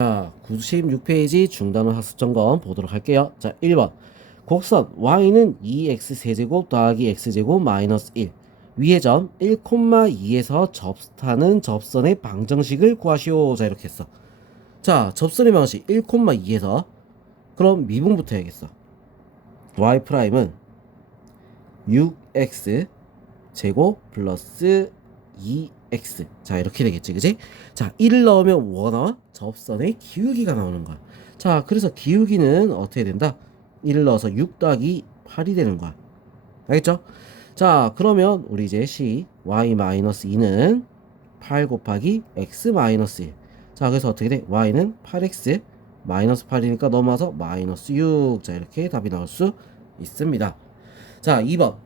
자, 96페이지 중단원 학습점검 보도록 할게요. 자, 1번. 곡선 y는 2x세제곱 더하기 x제곱 마이너스 1. 위의 점 1,2에서 접하는 접선의 방정식을 구하시오. 자, 이렇게 했어. 자, 접선의 방식 1,2에서 그럼 미분부터 해야겠어. y 프라임은 6x 제곱 플러스 2x. 자, 이렇게 되겠지, 그지? 자, 1을 넣으면 뭐가 나와? 접선의 기울기가 나오는 거야. 자, 그래서 기울기는 어떻게 된다? 1을 넣어서 6 더하기 8이 되는 거야. 알겠죠? 자, 그러면 우리 이제 C y-2는 8 곱하기 x 마이너스 1. 자, 그래서 어떻게 돼? y는 8x 마이너스 8이니까 넘어와서 마이너스 6. 자, 이렇게 답이 나올 수 있습니다. 자, 2번.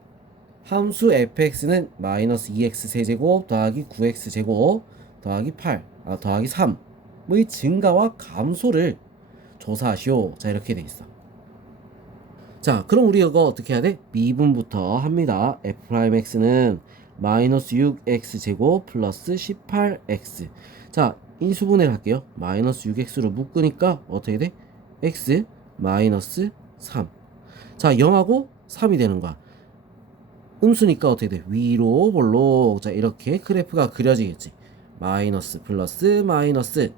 함수 fx는 마이너스 2x 세제곱 더하기 9x 제곱 더하기 8 더하기 3의 증가와 감소를 조사하시오. 자, 이렇게 돼 있어. 자, 그럼 우리 이거 어떻게 해야 돼? 미분부터 합니다. f'x는 마이너스 6x 제곱 플러스 18x. 자, 인수분해를 할게요. 마이너스 6x로 묶으니까 어떻게 돼? x 마이너스 3. 자, 0하고 3이 되는 거야. 음수니까 어떻게 돼? 위로 볼록. 자, 이렇게 그래프가 그려지겠지. 마이너스 플러스 마이너스.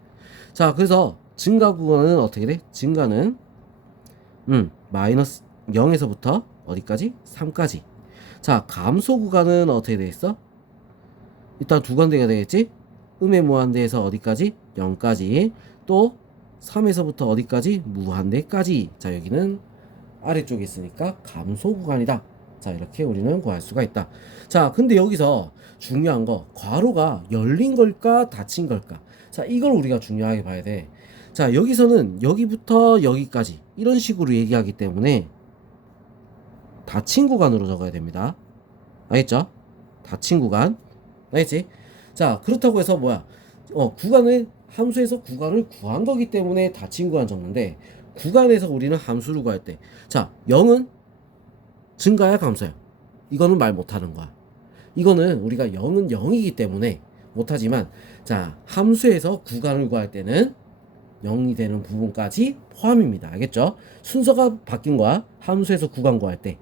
자, 그래서 증가 구간은 어떻게 돼? 증가는 마이너스 0에서부터 어디까지? 3까지. 자, 감소 구간은 어떻게 돼 있어? 일단 두 관대가 되겠지? 음의 무한대에서 어디까지? 0까지. 또 3에서부터 어디까지? 무한대까지. 자, 여기는 아래쪽에 있으니까 감소 구간이다. 자, 이렇게 우리는 구할 수가 있다. 자, 근데 여기서 중요한 거, 괄호가 열린 걸까 닫힌 걸까? 자, 이걸 우리가 중요하게 봐야 돼. 자, 여기서는 여기부터 여기까지 이런 식으로 얘기하기 때문에 닫힌 구간으로 적어야 됩니다. 알겠죠? 닫힌 구간. 알겠지? 자, 그렇다고 해서 뭐야? 구간을 함수에서 구간을 구한 거기 때문에 닫힌 구간 적는데, 구간에서 우리는 함수를 구할 때, 자, 0은 증가야 감소야? 이거는 말 못하는 거야. 이거는 우리가 0은 0이기 때문에 못하지만, 자, 함수에서 구간을 구할 때는 0이 되는 부분까지 포함입니다. 알겠죠? 순서가 바뀐 거야. 함수에서 구간 구할 때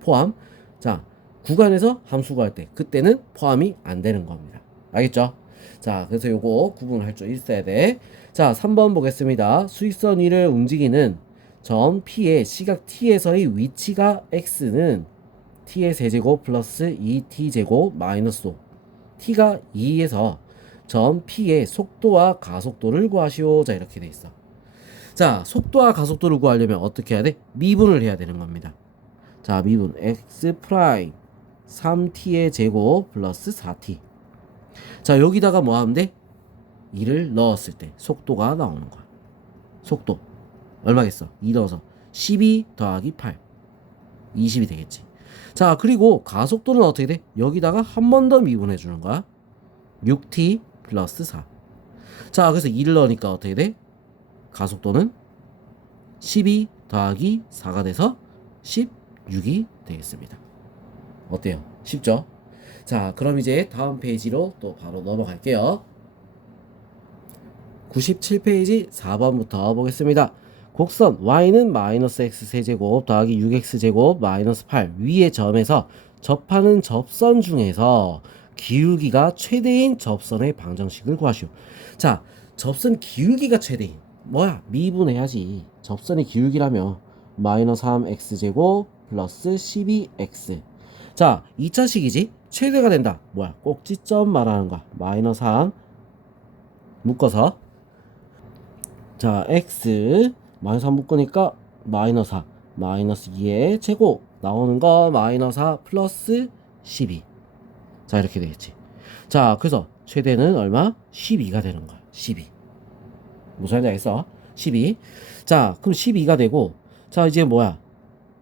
포함. 자, 구간에서 함수 구할 때 그때는 포함이 안 되는 겁니다. 알겠죠? 자, 그래서 요거 구분할 줄 있어야 돼. 자, 3번 보겠습니다. 수직선 위를 움직이는 점 P의 시각 T에서의 위치가 X는 T의 세제곱 플러스 2T제곱 마이너스 5. T가 2에서 점 P의 속도와 가속도를 구하시오. 자, 이렇게 돼 있어. 자, 속도와 가속도를 구하려면 어떻게 해야 돼? 미분을 해야 되는 겁니다. 자, 미분 x 프라임 3t의 제곱 플러스 4t. 자, 여기다가 뭐 하면 돼? 2를 넣었을 때 속도가 나오는 거야. 속도 얼마겠어? 2 넣어서 12 더하기 8 20이 되겠지. 자, 그리고 가속도는 어떻게 돼? 여기다가 한 번 더 미분해 주는 거야. 6t 플러스 4. 자, 그래서 2를 넣으니까 어떻게 돼? 가속도는 12 더하기 4가 돼서 16이 되겠습니다. 어때요? 쉽죠? 자, 그럼 이제 다음 페이지로 또 바로 넘어갈게요. 97페이지 4번부터 보겠습니다. 곡선 y는 마이너스 x 세제곱 더하기 6x 제곱 마이너스 8 위의 점에서 접하는 접선 중에서 기울기가 최대인 접선의 방정식을 구하시오. 자, 접선 기울기가 최대인 뭐야? 미분해야지. 접선의 기울기라며 마이너스 3x 제곱 플러스 12x. 자, 2차식이지? 최대가 된다. 뭐야? 꼭지점 말하는 거야. 마이너스 3 묶어서 자, x 마이너스 3 묶으니까 마이너스 4 마이너스 2의 제곱 나오는 거 마이너스 4 플러스 12. 자, 이렇게 되겠지. 자, 그래서 최대는 얼마? 12가 되는 거야. 12. 무슨 말인지 알겠어? 12. 자, 그럼 12가 되고, 자, 이제 뭐야?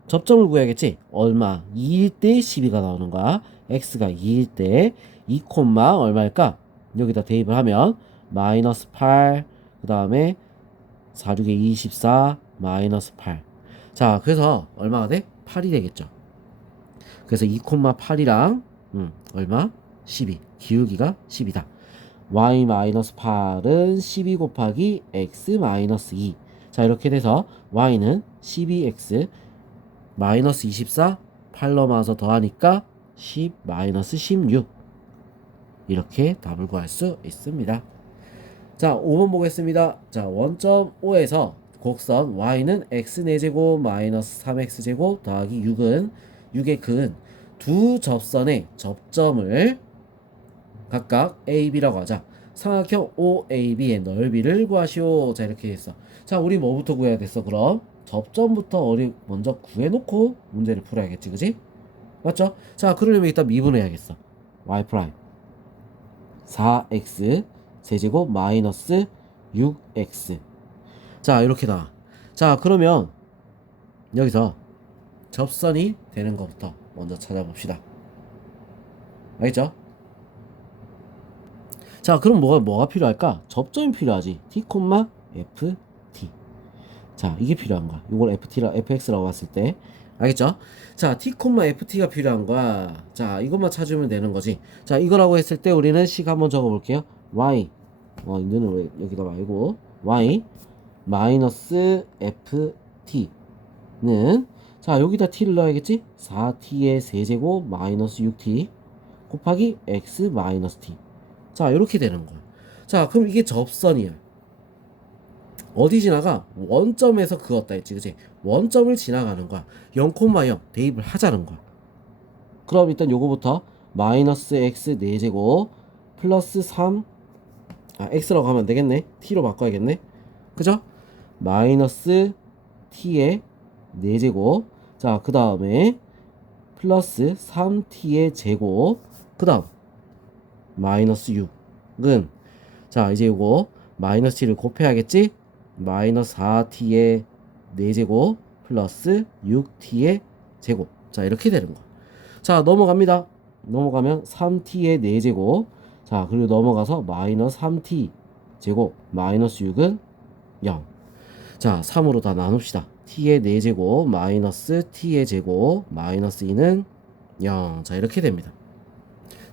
접점을 구해야겠지? 얼마? 2일 때 12가 나오는 거야. x가 2일 때 2, 얼마일까? 여기다 대입을 하면 마이너스 8, 그 다음에 4, 6에 24, 마이너스 8. 자, 그래서 얼마가 돼? 8이 되겠죠. 그래서 2, 8이랑 얼마? 12. 기울기가 10이다. y-8은 12 곱하기 x-2. 자, 이렇게 돼서 y는 12x 마이너스 24, 8 넘어서 더하니까 16. 이렇게 답을 구할 수 있습니다. 자, 5번 보겠습니다. 자, 원점 O에서 곡선 y는 x 4제곱 마이너스 3x제곱 더하기 6은 6의 근두 접선의 접점을 각각 A, B라고 하자. 삼각형 OAB의 넓이를 구하시오. 자, 이렇게 했어. 자, 우리 뭐부터 구해야 됐어? 그럼 접점부터 먼저 구해놓고 문제를 풀어야겠지, 그지? 맞죠? 자, 그러려면 일단 미분해야겠어. y 프라임 4x 세제곱 마이너스 6x. 자, 이렇게 나와. 자, 그러면 여기서 접선이 되는 것부터 먼저 찾아봅시다. 알겠죠? 자, 그럼 뭐가 필요할까? 접점이 필요하지. t, ft. 자, 이게 필요한 거야. 이걸 fx라고 했을 때. 알겠죠? 자, t, ft가 필요한 거야. 자, 이것만 찾으면 되는 거지. 자, 이거라고 했을 때 우리는 식 한번 적어 볼게요. y. 이거는 왜 여기다 말고 y 마이너스 ft는 자, 여기다 t를 넣어야겠지? 4t의 세제곱 마이너스 6t 곱하기 x 마이너스 t. 자, 이렇게 되는 거야. 자, 그럼 이게 접선이야. 어디 지나가? 원점에서 그었다 했지, 그치? 원점을 지나가는 거야. 0,0 대입을 하자는 거야. 그럼 일단 요거부터 마이너스 x 4제곱 플러스 3 x라고 하면 되겠네. t로 바꿔야겠네. 그죠? 마이너스 t의 4제곱. 자, 그 다음에 플러스 3t의 제곱. 그 다음 마이너스 6은 자, 이제 요거 마이너스 t를 곱해야겠지? 마이너스 4t의 4제곱 플러스 6t의 제곱. 자, 이렇게 되는 거야. 자, 넘어갑니다. 넘어가면 3t의 4제곱. 자, 그리고 넘어가서 마이너스 3t 제곱 마이너스 6은 0. 자, 3으로 다 나눕시다. t의 4제곱 마이너스 t의 제곱 마이너스 2는 0. 자, 이렇게 됩니다.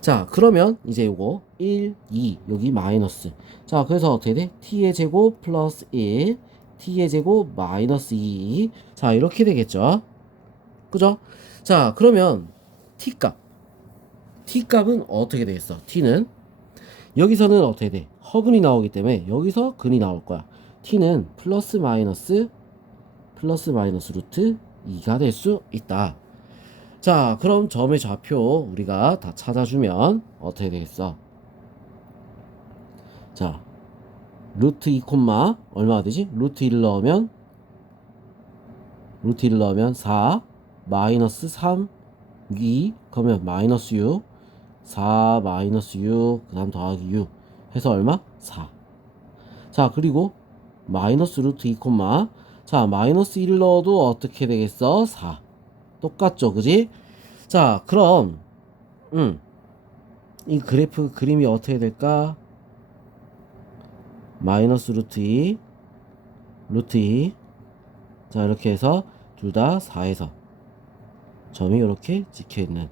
자, 그러면 이제 요거 1, 2 여기 마이너스. 자, 그래서 어떻게 돼? t의 제곱 플러스 1 t의 제곱 마이너스 2. 자, 이렇게 되겠죠. 그죠? 자, 그러면 t값은 어떻게 되겠어? t는 여기서는 어떻게 돼? 허근이 나오기 때문에 여기서 근이 나올 거야. t는 플러스 마이너스 루트 2가 될 수 있다. 자, 그럼 점의 좌표 우리가 다 찾아주면 어떻게 되겠어? 자, 루트 2 얼마가 되지? 루트 1을 넣으면 4 마이너스 3 2 그러면 마이너스 6 4 마이너스 6 그 다음 더하기 6 해서 얼마? 4. 자, 그리고 마이너스 루트 2 자, 마이너스 1 넣어도 어떻게 되겠어? 4. 똑같죠, 그지? 자, 그럼 이 그래프 그림이 어떻게 될까? 마이너스 루트 2 자, 이렇게 해서 둘 다 4에서 점이 이렇게 찍혀있는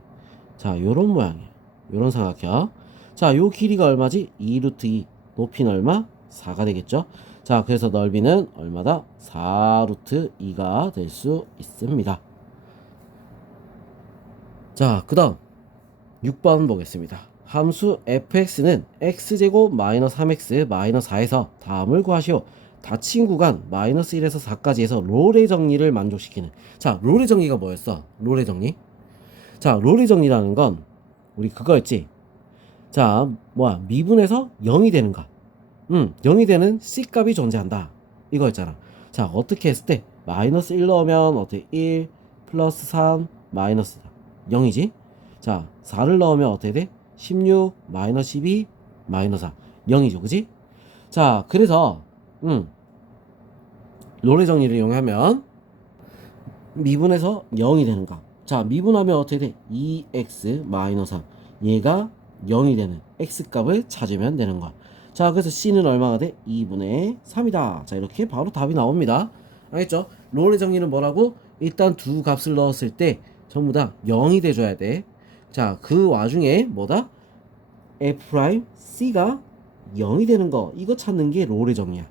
자, 요런 모양이에요. 요런 삼각형. 자, 요 길이가 얼마지? 2 루트 2 높이는 얼마? 4가 되겠죠. 자, 그래서 넓이는 얼마다? 4 루트 2가 될 수 있습니다. 자, 그 다음 6번 보겠습니다. 함수 fx는 x제곱 마이너스 3x 마이너스 4에서 다음을 구하시오. 닫힌 구간 마이너스 1에서 4까지 해서 롤의 정리를 만족시키는. 자, 롤의 정리가 뭐였어? 롤의 정리? 자, 롤의 정리라는 건 우리 그거였지. 자, 미분에서 0이 되는가? 0이 되는 C값이 존재한다. 이거였잖아. 자, 어떻게 했을 때 마이너스 1 넣으면 어떻게 1 플러스 3 마이너스 0이지? 자, 4를 넣으면 어떻게 돼? 16 마이너스 12 마이너스 4 0이죠, 그지? 자, 그래서 롤의 정리를 이용하면 미분에서 0이 되는가? 자, 미분하면 어떻게 돼? 2x 마이너스 3 얘가 0이 되는 x값을 찾으면 되는 거야. 자, 그래서 c는 얼마가 돼? 2분의 3이다. 자, 이렇게 바로 답이 나옵니다. 알겠죠? 롤의 정리는 뭐라고? 일단 두 값을 넣었을 때 전부 다 0이 돼줘야 돼. 자, 그 와중에 뭐다? f'c가 0이 되는 거 이거 찾는 게 롤의 정의야.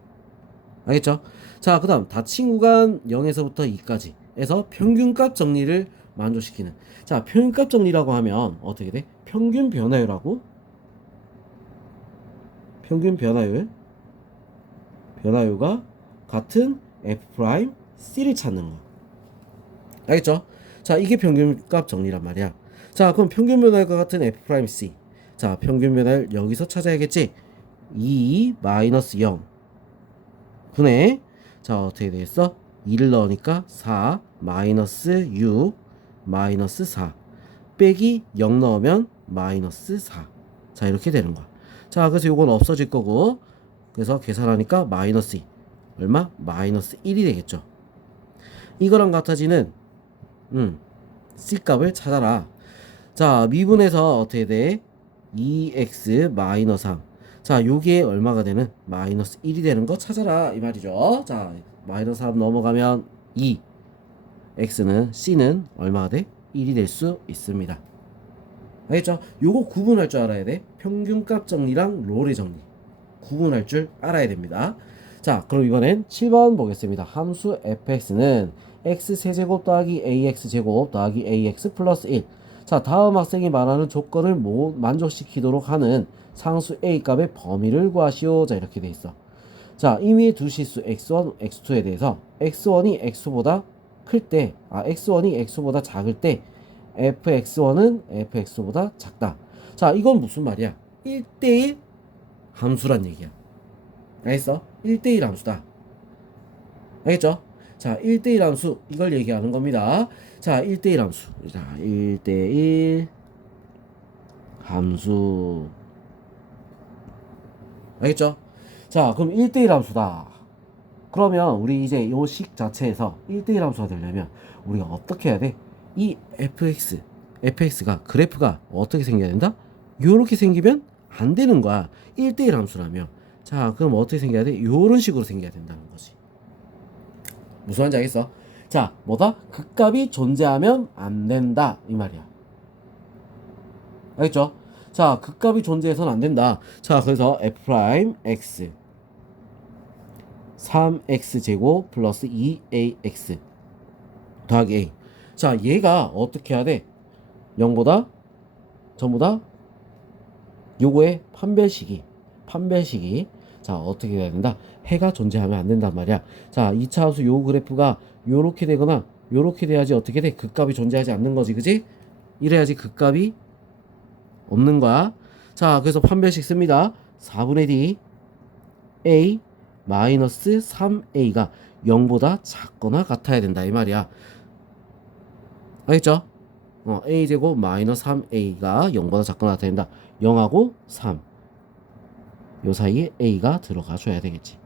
알겠죠? 자, 그 다음 닫힌 구간 0에서부터 2까지 에서 평균값 정리를 만족시키는. 자, 평균값 정리라고 하면 어떻게 돼? 평균 변화율하고 평균 변화율과 같은 f 프라임 c를 찾는 거. 알겠죠? 자, 이게 평균값 정리란 말이야. 자, 그럼 평균 변화율과 같은 f 프라임 c. 자, 평균 변화율 여기서 찾아야겠지? 2 마이너스 0 분의, 자, 어떻게 되겠어? 2를 넣으니까 4 마이너스 6 마이너스 4 빼기 0 넣으면 마이너스 4. 자, 이렇게 되는 거야. 자, 그래서 요건 없어질 거고, 그래서 계산하니까 마이너스 2 얼마? 마이너스 1이 되겠죠. 이거랑 같아지는 C값을 찾아라. 자, 미분해서 어떻게 돼? 2x 마이너스 3. 자, 요게 얼마가 되는? 마이너스 1이 되는 거 찾아라 이 말이죠. 자, 마이너스 3 넘어가면 2. x는 c는 얼마가 돼? 1이 될 수 있습니다. 알겠죠? 요거 구분할 줄 알아야 돼. 평균값 정리랑 롤의 정리 구분할 줄 알아야 됩니다. 자, 그럼 이번엔 7번 보겠습니다. 함수 fx는 x세제곱 더하기 ax제곱 더하기 ax 플러스 1. 자, 다음 학생이 말하는 조건을 만족시키도록 하는 상수 a 값의 범위를 구하시오. 자, 이렇게 돼 있어. 자, 임의의 두 실수 x1, x2에 대해서 x1이 x보다 클 때, x1이 x보다 작을 때 fx1은 fx보다 작다. 자, 이건 무슨 말이야? 1대1 함수란 얘기야. 알겠어? 1대1 함수다. 알겠죠? 자, 1대1 함수 이걸 얘기하는 겁니다. 자, 1대1 함수. 자, 1대1 함수. 알겠죠? 자, 그럼 1대1 함수다. 그러면 우리 이제 요 식 자체에서 1대1 함수가 되려면 우리가 어떻게 해야 돼? 이 fx가 그래프가 어떻게 생겨야 된다? 요렇게 생기면 안 되는 거야. 1대1 함수라며. 자, 그럼 어떻게 생겨야 돼? 요런 식으로 생겨야 된다는 거지. 무슨 말인지 알겠어? 자, 뭐다? 극값이 존재하면 안 된다 이 말이야. 알겠죠? 자, 극값이 존재해서는 안 된다. 자, 그래서 f'x 3x제곱 플러스 2ax 더하기 a. 자, 얘가 어떻게 해야 돼? 0보다 전부 다 요거의 판별식이 자, 어떻게 돼야 된다? 해가 존재하면 안 된단 말이야. 자, 2차 함수 요 그래프가 요렇게 되거나 요렇게 돼야지 어떻게 돼? 극값이 존재하지 않는 거지, 그지? 이래야지 극값이 없는 거야. 자, 그래서 판별식 씁니다. 4분의 d a 마이너스 3a가 0보다 작거나 같아야 된다 이 말이야. 알겠죠? a제곱 마이너스 3a가 0보다 작거나 같아야 된다. 0하고 3 요 사이에 a가 들어가 줘야 되겠지.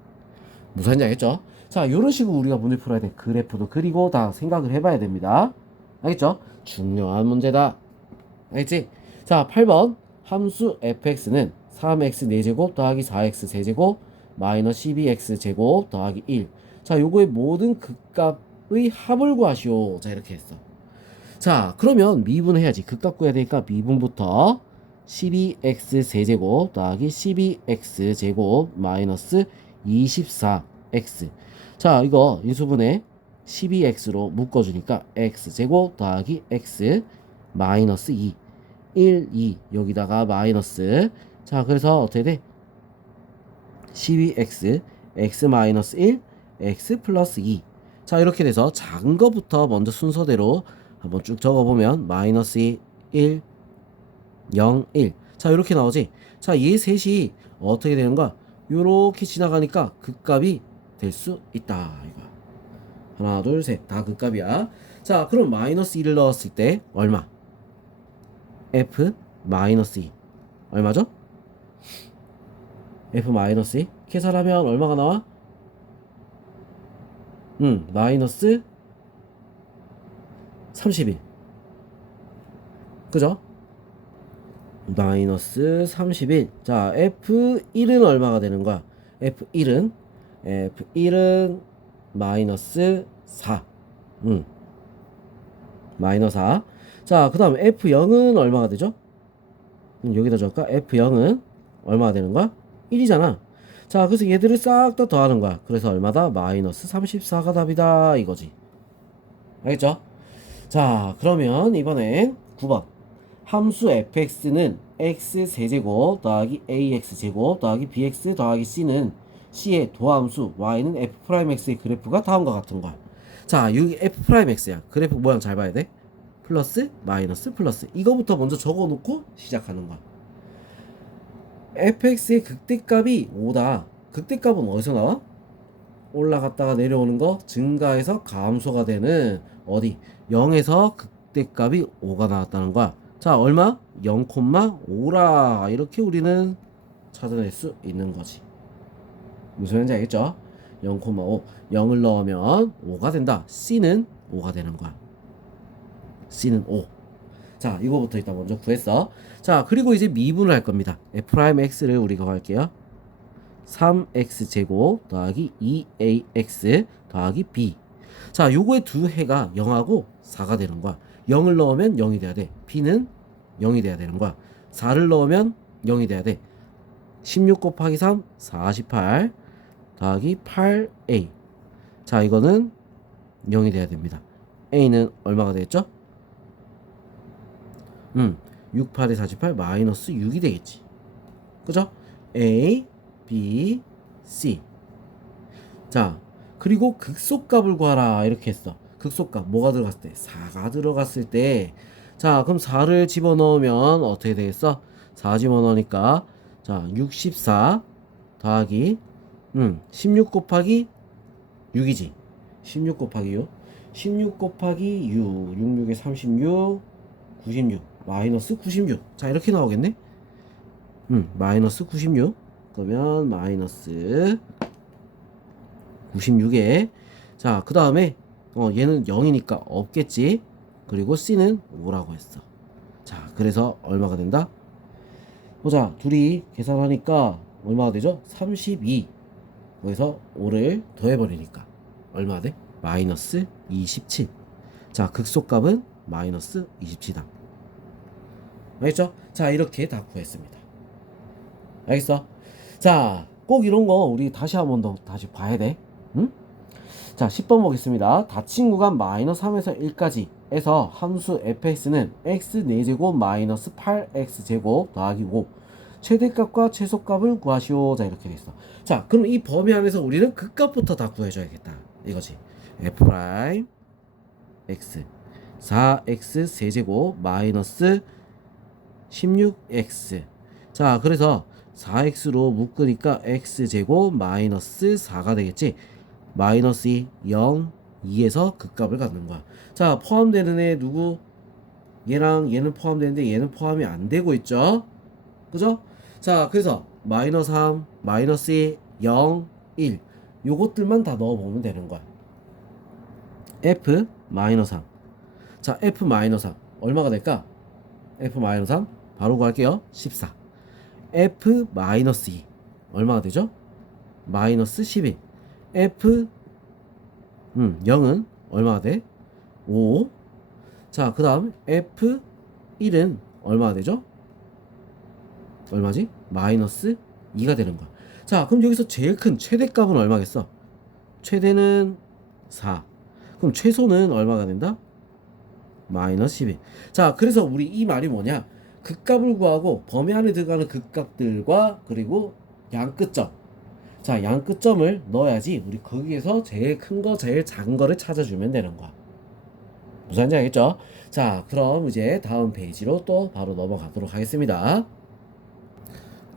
무슨 말인지 알겠죠? 자, 요런 식으로 우리가 문제 풀어야 돼. 그래프도 그리고 다 생각을 해봐야 됩니다. 알겠죠? 중요한 문제다. 알겠지? 자, 8번 함수 fx는 3x 4제곱 더하기 4x 세제곱 마이너스 12x 제곱 더하기 1. 자, 요거의 모든 극값의 합을 구하시오. 자, 이렇게 했어. 자, 그러면 미분해야지. 극값 구해야 되니까 미분부터 12x 세제곱 더하기 12x 제곱 마이너스 24x. 자, 이거 인수분해 12x로 묶어주니까 x 제곱 더하기 x 마이너스 2 1, 2 여기다가 마이너스. 자, 그래서 어떻게 돼? 12x x 마이너스 1 x 플러스 2. 자, 이렇게 돼서 작은 거부터 먼저 순서대로 한번 쭉 적어보면 마이너스 2 1 0 1. 자, 이렇게 나오지. 자, 얘 셋이 어떻게 되는 거야? 요렇게 지나가니까 극값이 될 수 있다 이거. 하나 둘 셋 다 극값이야. 자, 그럼 마이너스 2를 넣었을 때 얼마? f 마이너스 2 얼마죠? f 마이너스 2 계산하면 얼마가 나와? 마이너스 31. 그죠? 마이너스 31. 자, F1은 얼마가 되는 거야? F1은 마이너스 4. 마이너스 4. 자, 그 다음 F0은 얼마가 되죠? 여기다 적을까? F0은 얼마가 되는 거야? 1이잖아. 자, 그래서 얘들을 싹 다 더하는 거야. 그래서 얼마다? 마이너스 34가 답이다 이거지. 알겠죠? 자, 그러면 이번엔 9번. 함수 fx는 x 세제곱 더하기 ax 제곱 더하기 bx 더하기 c는 c의 도함수 y는 f'x의 그래프가 다음과 같은 거야. 자, 여기 f'x야. 그래프 모양 잘 봐야 돼. 플러스 마이너스 플러스 이거부터 먼저 적어놓고 시작하는 거야. fx의 극대값이 5다. 극대값은 어디서 나와? 올라갔다가 내려오는 거 증가해서 감소가 되는 어디 0에서 극대값이 5가 나왔다는 거야. 자, 얼마? 0,5라 이렇게 우리는 찾아낼 수 있는 거지. 무슨 말인지 알겠죠? 0,5 0을 넣으면 5가 된다. C는 5가 되는 거야. C는 5. 자, 이거부터 일단 먼저 구했어. 자, 그리고 이제 미분을 할 겁니다. f'x를 우리가 할게요. 3x제곱 더하기 2ax 더하기 b. 자, 요거의 두 해가 0하고 4가 되는 거야. 0을 넣으면 0이 돼야 돼. b는 0이 돼야 되는 거야. 4를 넣으면 0이 돼야 돼. 16 곱하기 3 48 더하기 8a. 자, 이거는 0이 돼야 됩니다. a는 얼마가 되겠죠? 6, 8에 48 마이너스 6이 되겠지. 그죠? a B, C. 자, 그리고 극소값을 구하라 이렇게 했어. 극소값 뭐가 들어갔을 때? 4가 들어갔을 때. 자, 그럼 4를 집어넣으면 어떻게 되겠어? 4 집어넣으니까 자, 64 더하기 16 곱하기 6이지. 16 곱하기 6. 16 곱하기 6. 66에 36 96 마이너스 96. 자, 이렇게 나오겠네. 마이너스 96. 그러면 마이너스 96에 자, 그 다음에 얘는 0이니까 없겠지. 그리고 C는 5라고 했어. 자, 그래서 얼마가 된다? 보자, 둘이 계산하니까 얼마가 되죠? 32. 거기서 5를 더해버리니까 얼마가 돼? 마이너스 27. 자, 극소값은 마이너스 27이다. 알겠죠? 자, 이렇게 다 구했습니다. 알겠어? 자, 꼭 이런 거 우리 다시 한번 더 다시 봐야 돼. 응? 자, 10번 보겠습니다. 닫힌 구간 마이너스 3에서 1까지 에서 함수 fx는 x 4제곱 마이너스 8x제곱 더하기 5 최대값과 최소값을 구하시오. 자, 이렇게 돼 있어. 자, 그럼 이 범위 안에서 우리는 극값부터 다 구해줘야겠다 이거지. f 프라임 x 4x 세제곱 마이너스 16x. 자, 그래서 4x로 묶으니까 x제곱 마이너스 4가 되겠지. 마이너스 2, 0, 2에서 극값을 갖는 거야. 자, 포함되는 애 누구? 얘랑 얘는 포함되는데 얘는 포함이 안 되고 있죠. 그죠? 자, 그래서 마이너스 3, 마이너스 2, 0, 1 요것들만 다 넣어보면 되는 거야. f 마이너스 3. 자, f 마이너스 3 얼마가 될까? f 마이너스 3 바로 구할게요. 14. f 마이너스 2 얼마가 되죠? 마이너스 11. f 0은 얼마가 돼? 5. 자, 그 다음 f 1은 얼마가 되죠? 얼마지? 마이너스 2가 되는 거야. 자, 그럼 여기서 제일 큰 최대값은 얼마겠어? 최대는 4. 그럼 최소는 얼마가 된다? 마이너스 11. 자, 그래서 우리 이 말이 뭐냐? 극값을 구하고 범위 안에 들어가는 극값들과 그리고 양끝점. 자, 양끝점을 넣어야지 우리 거기에서 제일 큰 거, 제일 작은 거를 찾아주면 되는 거야. 무슨 말인지 알겠죠? 자, 그럼 이제 다음 페이지로 또 바로 넘어가도록 하겠습니다.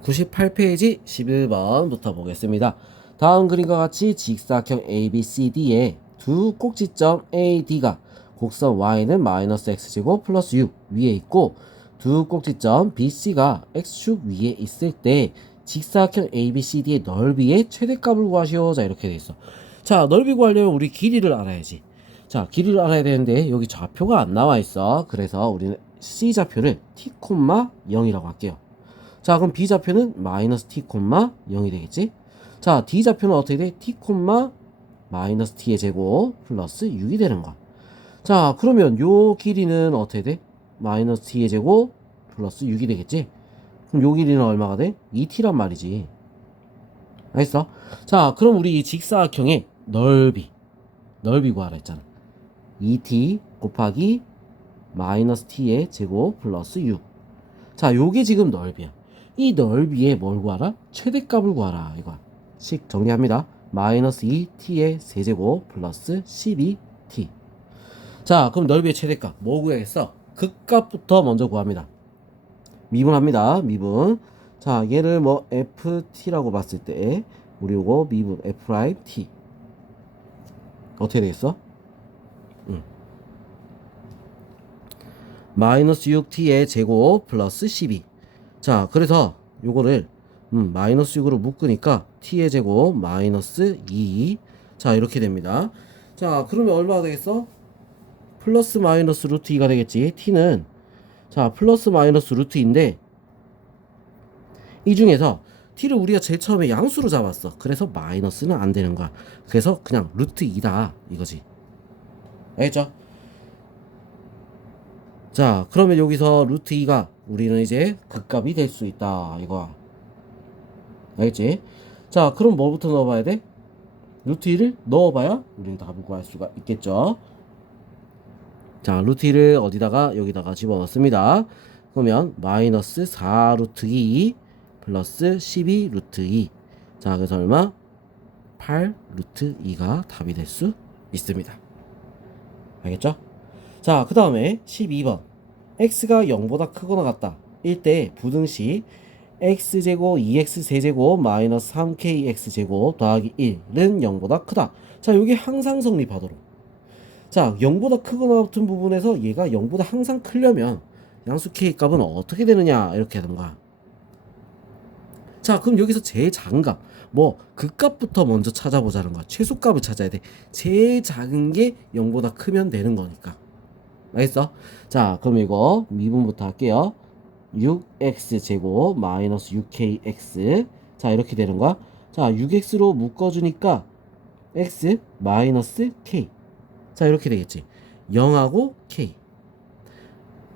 98페이지 11번부터 보겠습니다. 다음 그림과 같이 직사각형 ABCD의 두 꼭지점 AD가 곡선 Y는 마이너스 X제곱 플러스 6 위에 있고 두 꼭지점 BC가 X축 위에 있을 때 직사각형 ABCD의 넓이의 최대값을 구하시오. 자, 이렇게 돼 있어. 자, 넓이 구하려면 우리 길이를 알아야지. 자, 길이를 알아야 되는데 여기 좌표가 안 나와 있어. 그래서 우리는 C 좌표를 T, 0이라고 할게요. 자, 그럼 B 좌표는 마이너스 T, 0이 되겠지? 자, D 좌표는 어떻게 돼? T, 마이너스 T의 제곱 플러스 6이 되는 거야. 자, 그러면 요 길이는 어떻게 돼? 마이너스 T의 제곱 플러스 6이 되겠지? 그럼 요 길이는 얼마가 돼? 2T란 말이지. 알겠어? 자, 그럼 우리 이 직사각형의 넓이 구하라 했잖아. 2t 곱하기 마이너스 t의 제곱 플러스 6. 자, 요게 지금 넓이야. 이 넓이에 뭘 구하라? 최대값을 구하라. 이거 식 정리합니다. 마이너스 2t의 세제곱 플러스 12t. 자, 그럼 넓이의 최대값 뭐 구해야겠어? 극값부터 먼저 구합니다. 미분합니다. 미분. 자, 얘를 뭐 ft라고 봤을 때 우리 요거 미분 f't 어떻게 되겠어? 마이너스 6t의 제곱 플러스 12. 자, 그래서 요거를 마이너스 6으로 묶으니까 t의 제곱 마이너스 2. 자, 이렇게 됩니다. 자, 그러면 얼마가 되겠어? 플러스 마이너스 루트 2가 되겠지. t는 자, 플러스 마이너스 루트인데 이 중에서 t를 우리가 제일 처음에 양수로 잡았어. 그래서 마이너스는 안 되는 거야. 그래서 그냥 루트 2다 이거지. 알겠죠? 자, 그러면 여기서 루트 2가 우리는 이제 극값이 될 수 있다 이거야. 알겠지? 자, 그럼 뭐부터 넣어봐야 돼? 루트 2를 넣어봐야 우리는 답을 구할 수가 있겠죠. 자, 루트 2를 어디다가 여기다가 집어넣습니다. 그러면 마이너스 4 루트 2 플러스 12 루트 2. 자, 그래서 얼마? 8 루트 2가 답이 될 수 있습니다. 알겠죠? 자, 그 다음에 12번. x가 0보다 크거나 같다. 일때 부등식 x제곱 2x 세제곱 마이너스 3kx제곱 더하기 1은 0보다 크다. 자, 요게 항상 성립하도록. 자, 0보다 크거나 같은 부분에서 얘가 0보다 항상 크려면 양수 k 값은 어떻게 되느냐 이렇게 하는 거야. 자, 그럼 여기서 제일 작은 값, 뭐 극값부터 먼저 찾아보자는 거야. 최소값을 찾아야 돼. 제일 작은 게 0보다 크면 되는 거니까. 알겠어? 자, 그럼 이거 미분부터 할게요. 6x 제곱 마이너스 6kx. 자, 이렇게 되는 거야. 자, 6x로 묶어주니까 x 마이너스 k. 자, 이렇게 되겠지. 0하고 k.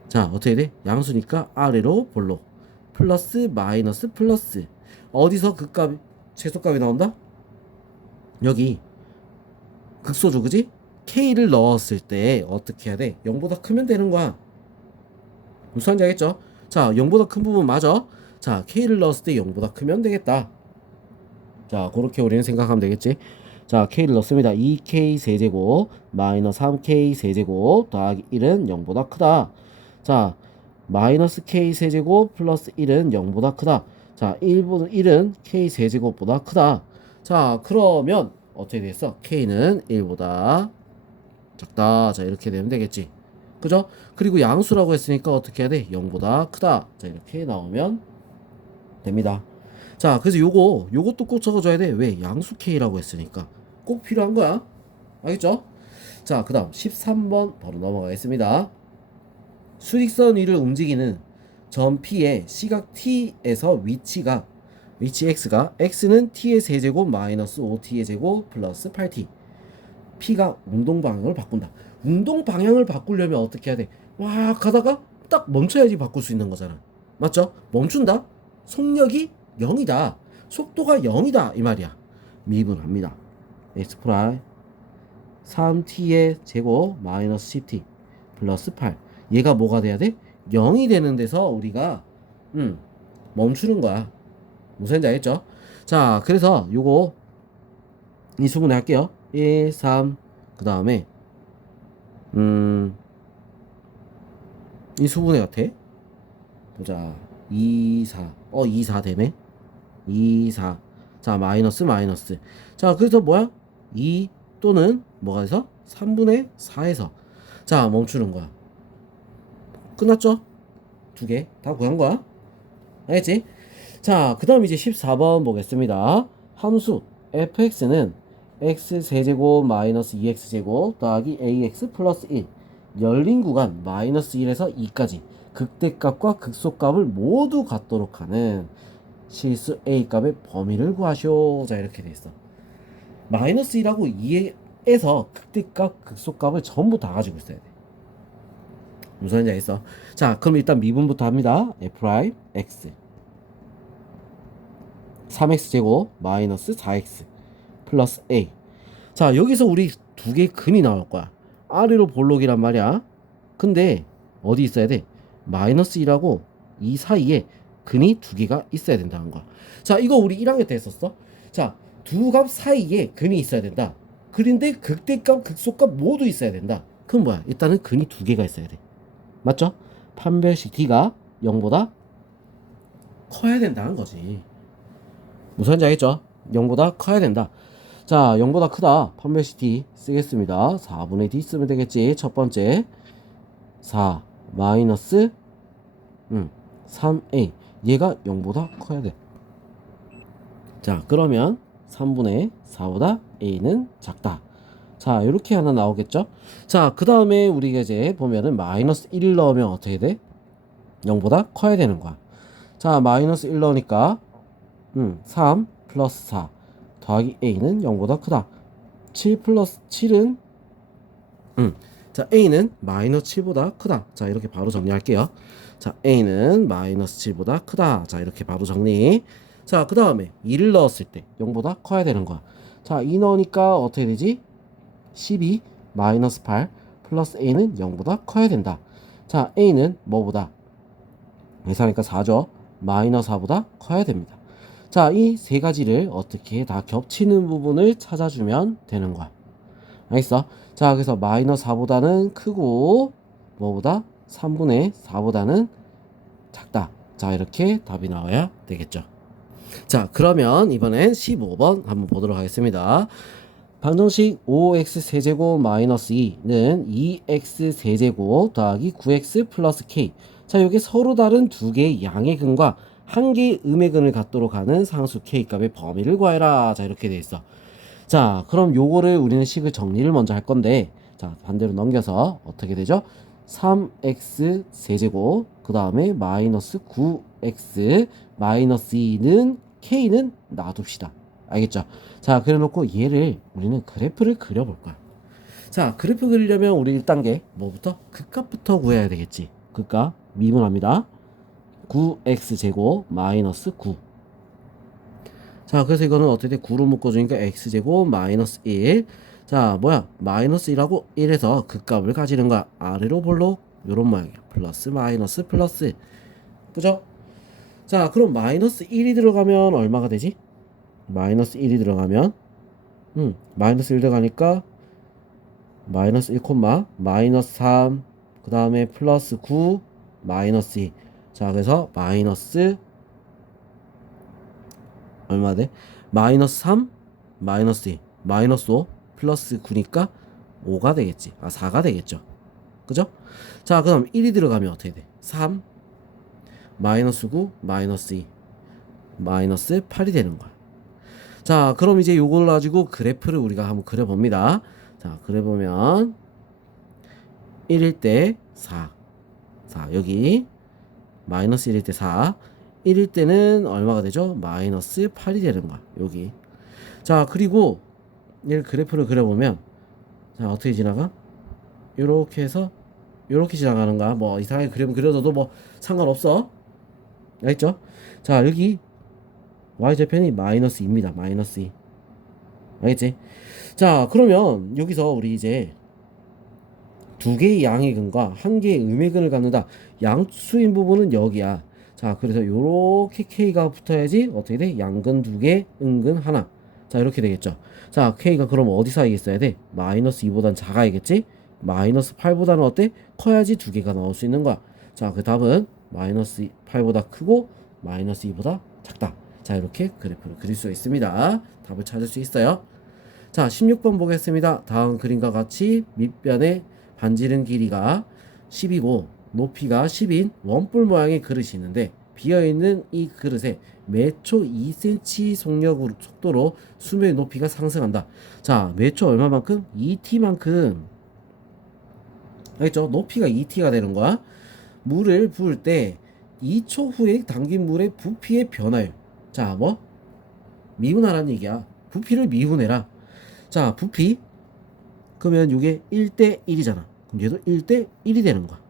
자, 어떻게 돼? 양수니까 아래로 볼록. 플러스 마이너스 플러스. 어디서 극값 최소값이 나온다? 여기 극소죠, 그지? k를 넣었을 때 어떻게 해야 돼? 0보다 크면 되는 거야. 무슨 말인지 알겠죠? 자, 0보다 큰 부분 맞아? 자, k를 넣었을 때 0보다 크면 되겠다. 자, 그렇게 우리는 생각하면 되겠지? 자, k를 넣습니다. 2k 세제곱 마이너스 3k 세제곱 더하기 1은 0보다 크다. 자, 마이너스 k 세제곱 플러스 1은 0보다 크다. 자, 1은 k 세제곱보다 크다. 자, 그러면 어떻게 되겠어? k는 1보다 작다. 자, 이렇게 되면 되겠지. 그죠? 그리고 양수라고 했으니까 어떻게 해야 돼? 0보다 크다. 자, 이렇게 나오면 됩니다. 자, 그래서 요것도 꼭 적어줘야 돼. 왜? 양수 K라고 했으니까. 꼭 필요한 거야. 알겠죠? 자, 그 다음 13번 바로 넘어가겠습니다. 수직선 위를 움직이는 점 P의 시각 T에서 위치 X가 X는 T의 세제곱 마이너스 5T의 제곱 플러스 8T. P가 운동 방향을 바꾼다. 운동 방향을 바꾸려면 어떻게 해야 돼? 와, 가다가 딱 멈춰야지 바꿀 수 있는 거잖아. 맞죠? 멈춘다? 속력이 0이다. 속도가 0이다. 이 말이야. 미분합니다. x 프라임 3t의 제곱 마이너스 10t 플러스 8. 얘가 뭐가 돼야 돼? 0이 되는 데서 우리가 멈추는 거야. 무슨 말인지 알겠죠? 자, 그래서 요거 인수분해 할게요. 1, 3, 그 다음에 인수분해 같아. 보자. 2, 4. 2, 4 되네. 2, 4. 자, 마이너스 마이너스. 자, 그래서 뭐야? 2 또는 뭐가 해서? 3분의 4에서. 자, 멈추는 거야. 끝났죠? 두 개 다 구한 거야. 알겠지? 자, 그 다음 이제 14번 보겠습니다. 함수 fx는 x세제곱 마이너스 2x제곱 더하기 ax 플러스 1. 열린 구간 마이너스 1에서 2까지 극대값과 극소값을 모두 갖도록 하는 실수 a값의 범위를 구하시오. 자, 이렇게 돼 있어. 마이너스 1하고 2에서 극대값 극소값을 전부 다 가지고 있어야 돼. 무슨 말인지 알겠어? 자, 그럼 일단 미분부터 합니다. f x. 3x제곱 마이너스 4x 플러스 a. 자, 여기서 우리 두 개의 근이 나올 거야. 아래로 볼록이란 말이야. 근데 어디 있어야 돼? 마이너스 1하고 이 사이에 근이 두 개가 있어야 된다는 거야. 자, 이거 우리 1학년 때 했었어. 자, 두 값 사이에 근이 있어야 된다. 그런데 극대값, 극소값 모두 있어야 된다. 그럼 뭐야? 일단은 근이 두 개가 있어야 돼. 맞죠? 판별식 d가 0보다 커야 된다는 거지. 무슨 말인지 알겠죠? 0보다 커야 된다. 자, 0보다 크다. 판별식 d 쓰겠습니다. 4분의 d 쓰면 되겠지. 첫 번째 4 마이너스 3a. 얘가 0보다 커야 돼. 자, 그러면 3분의 4보다 a는 작다. 자, 이렇게 하나 나오겠죠? 자, 그 다음에 우리가 이제 보면은 마이너스 1 넣으면 어떻게 돼? 0보다 커야 되는 거야. 자, 마이너스 1 넣으니까 3 플러스 4 더하기 a는 0보다 크다. 7 플러스 7은 자, a는 마이너스 7보다 크다. 자, 이렇게 바로 정리할게요. 자, a는 마이너스 7보다 크다. 자, 이렇게 바로 정리. 자, 그 다음에 2를 넣었을 때 0보다 커야 되는 거야. 자, 2 넣으니까 어떻게 되지? 12 마이너스 8 플러스 a는 0보다 커야 된다. 자, a는 뭐보다? 계산하니까 4죠. 마이너스 4보다 커야 됩니다. 자, 이 세 가지를 어떻게 다 겹치는 부분을 찾아주면 되는 거야. 알겠어? 자, 그래서 마이너스 4보다는 크고 뭐보다? 3분의 4보다는 작다. 자, 이렇게 답이 나와야 되겠죠. 자, 그러면 이번엔 15번 한번 보도록 하겠습니다. 방정식 5x 세제곱 마이너스 2는 2x 세제곱 더하기 9x 플러스 k. 자, 이게 서로 다른 두 개의 양의 근과 한 개의 음의 근을 갖도록 하는 상수 k 값의 범위를 구하라. 자, 이렇게 돼 있어. 자, 그럼 요거를 우리는 식을 정리를 먼저 할 건데, 자, 반대로 넘겨서 어떻게 되죠? 3x 세제곱 그 다음에 마이너스 9x 마이너스 2는 k는 놔둡시다. 알겠죠? 자, 그래 놓고 얘를 우리는 그래프를 그려볼 거야. 자, 그래프 그리려면 우리 1단계 뭐부터? 극값부터 구해야 되겠지. 극값 미분합니다. 9x제곱 마이너스 9. 자, 그래서 이거는 어떻게 돼? 9로 묶어주니까 x제곱 마이너스 1. 자, 뭐야? 마이너스 1하고 1에서 극값을 가지는 거야. 아래로 볼록 요런 모양이야. 플러스 마이너스 플러스. 그죠? 자, 그럼 마이너스 1이 들어가면 얼마가 되지? 마이너스 1이 들어가면 마이너스 1 들어가니까 마이너스 1, 마이너스 3, 그 다음에 플러스 9, 마이너스 2. 자, 그래서 마이너스 얼마 돼? 마이너스 3, 마이너스 2, 마이너스 5, 플러스 9니까 5가 되겠지. 아, 4가 되겠죠. 그죠? 자, 그럼 1이 들어가면 어떻게 돼? 3, 마이너스 9, 마이너스 2, 마이너스 8이 되는 거야. 자, 그럼 이제 요걸 가지고 그래프를 우리가 한번 그려봅니다. 자, 그려보면 1일 때 4, 여기 마이너스 1일 때 4, 1일 때는 얼마가 되죠? 마이너스 8이 되는 거야. 여기. 자, 그리고 얘를 그래프를 그려보면 자, 어떻게 지나가? 요렇게 해서 요렇게 지나가는 거야. 뭐 이상하게 그리면 그려도 뭐 상관없어. 알겠죠? 자, 여기 y절편이 마이너스 2입니다. 마이너스 2. 알겠지? 자, 그러면 여기서 우리 이제 두 개의 양의 근과 한 개의 음의 근을 갖는다. 양수인 부분은 여기야. 자, 그래서 요렇게 k가 붙어야지 어떻게 돼? 양근 두 개, 음근 하나. 자, 이렇게 되겠죠. 자, k가 그럼 어디 사이에 있어야 돼? 마이너스 2보단 작아야겠지? 마이너스 8보다는 어때? 커야지 두 개가 나올 수 있는 거야. 자, 그 답은 마이너스 8보다 크고 마이너스 2보다 작다. 자, 이렇게 그래프를 그릴 수 있습니다. 답을 찾을 수 있어요. 자, 16번 보겠습니다. 다음 그림과 같이 밑변의 반지름 길이가 10이고 높이가 10인 원뿔 모양의 그릇이 있는데 비어있는 이 그릇에 매초 2cm 속도로 수면의 높이가 상승한다. 자, 매초 얼마만큼? 2t만큼. 알겠죠? 높이가 2t가 되는 거야. 물을 부을 때 2초 후에 담긴 물의 부피의 변화율. 자, 뭐? 미분하라는 얘기야. 부피를 미분해라. 자, 부피. 그러면 이게 1대 1이잖아. 그럼 얘도 1대 1이 되는 거야.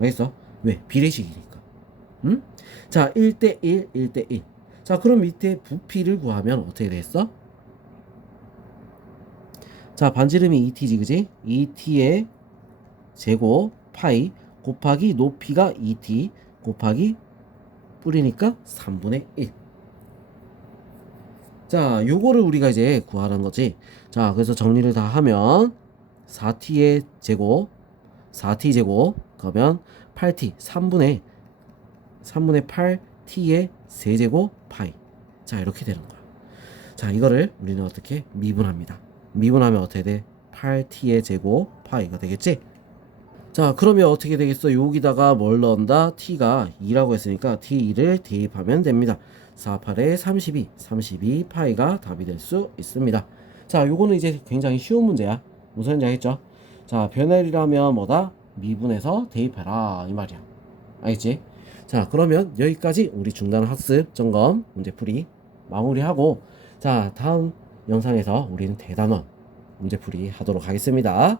알겠어? 왜? 비례식이니까. 응? 자, 1대 1, 1대 1. 자, 그럼 밑에 부피를 구하면 어떻게 되겠어? 자, 반지름이 2t지, 그지? 2t의 제곱 파이 곱하기 높이가 2t 곱하기 뿌리니까 3분의 1. 자, 요거를 우리가 이제 구하라는 거지. 자, 그래서 정리를 다 하면 4t의 제곱 4t 제곱 그러면 8t 3분의 8t의 세제곱 파이. 자, 이렇게 되는 거야. 자, 이거를 우리는 어떻게 미분합니다. 미분하면 어떻게 돼? 8t의 제곱 파이가 되겠지? 자, 그러면 어떻게 되겠어? 여기다가 뭘 넣는다? t가 2라고 했으니까 t2를 대입하면 됩니다. 4, 8에 32 파이가 답이 될 수 있습니다. 자, 요거는 이제 굉장히 쉬운 문제야. 무슨 말인지 알겠죠? 자, 변헬이라면 뭐다? 미분해서 대입해라 이 말이야. 알겠지? 자, 그러면 여기까지 우리 중간 학습 점검 문제풀이 마무리하고, 자, 다음 영상에서 우리는 대단원 문제풀이 하도록 하겠습니다.